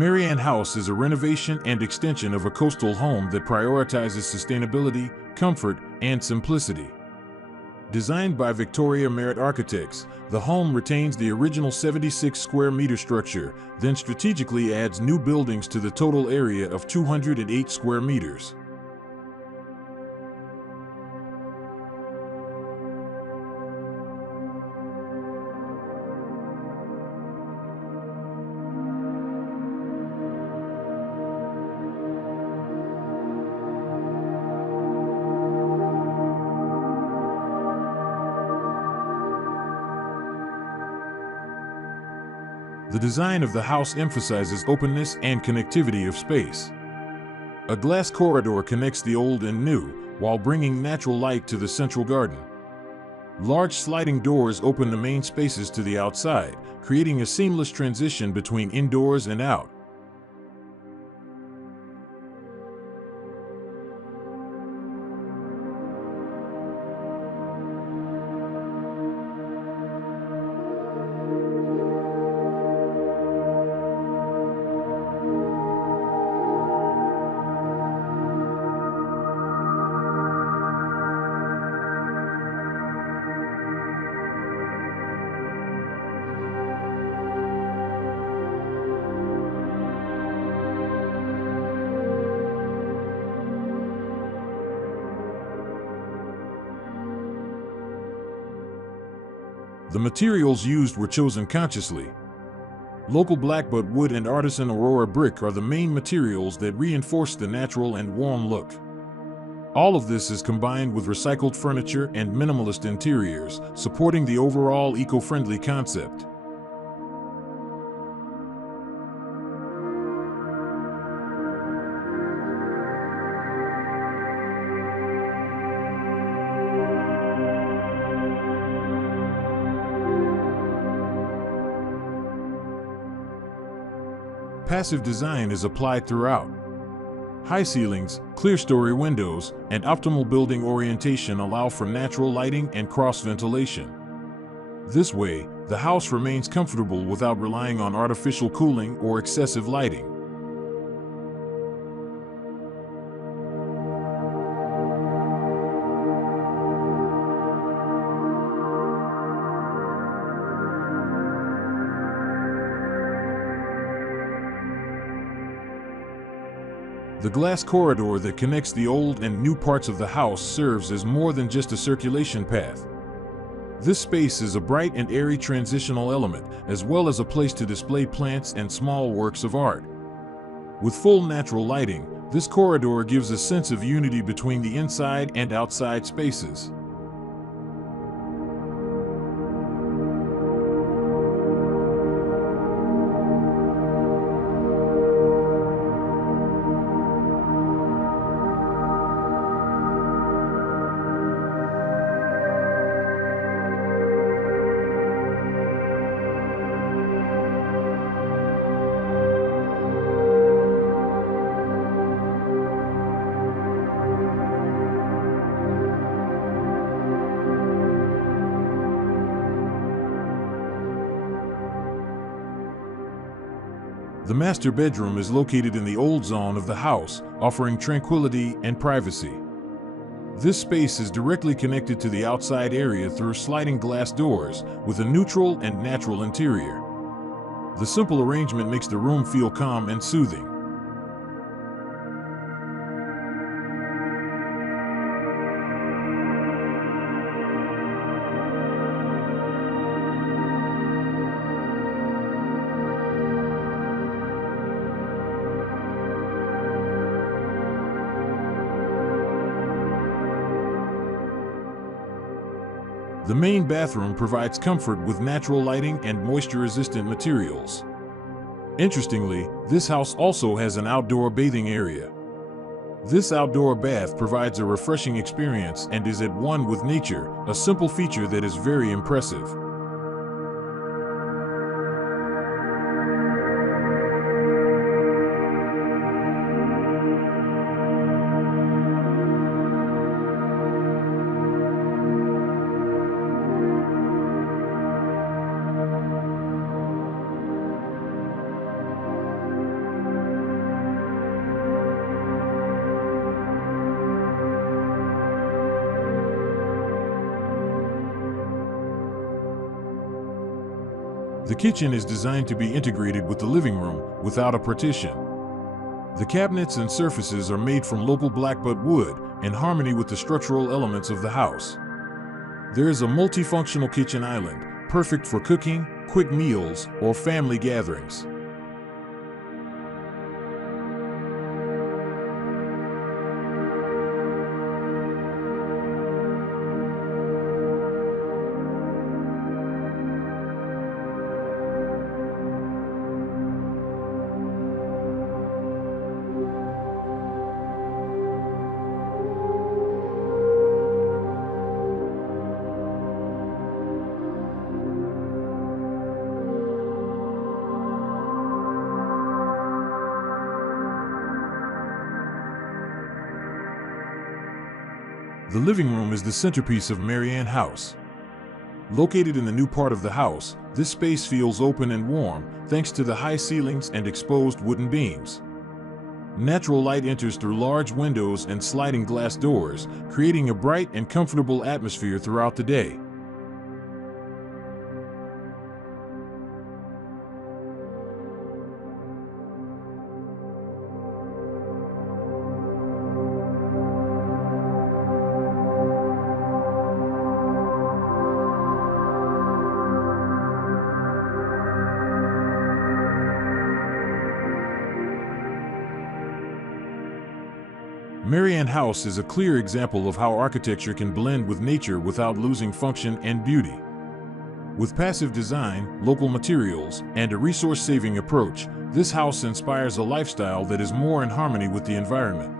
Marianne House is a renovation and extension of a coastal home that prioritizes sustainability, comfort, and simplicity. Designed by Merrett architects, the home retains the original 76 square meter structure, then strategically adds new buildings to the total area of 208 square meters. The design of the house emphasizes openness and connectivity of space. A glass corridor connects the old and new, while bringing natural light to the central garden. Large sliding doors open the main spaces to the outside, creating a seamless transition between indoors and out. The materials used were chosen consciously. Local blackbutt wood and artisan Aurora brick are the main materials that reinforce the natural and warm look. All of this is combined with recycled furniture and minimalist interiors, supporting the overall eco-friendly concept. Passive design is applied throughout. High ceilings, clear-story windows, and optimal building orientation allow for natural lighting and cross-ventilation. This way, the house remains comfortable without relying on artificial cooling or excessive lighting. The glass corridor that connects the old and new parts of the house serves as more than just a circulation path. This space is a bright and airy transitional element, as well as a place to display plants and small works of art. With full natural lighting, this corridor gives a sense of unity between the inside and outside spaces. The master bedroom is located in the old zone of the house, offering tranquility and privacy. This space is directly connected to the outside area through sliding glass doors, with a neutral and natural interior. The simple arrangement makes the room feel calm and soothing. The main bathroom provides comfort with natural lighting and moisture-resistant materials. Interestingly, this house also has an outdoor bathing area. This outdoor bath provides a refreshing experience and is at one with nature, a simple feature that is very impressive. The kitchen is designed to be integrated with the living room without a partition. The cabinets and surfaces are made from local blackbutt wood in harmony with the structural elements of the house. There is a multifunctional kitchen island, perfect for cooking, quick meals, or family gatherings. The living room is the centerpiece of Marianne House. Located in the new part of the house, this space feels open and warm thanks to the high ceilings and exposed wooden beams. Natural light enters through large windows and sliding glass doors, creating a bright and comfortable atmosphere throughout the day. Marianne House is a clear example of how architecture can blend with nature without losing function and beauty. With passive design, local materials, and a resource-saving approach, this house inspires a lifestyle that is more in harmony with the environment.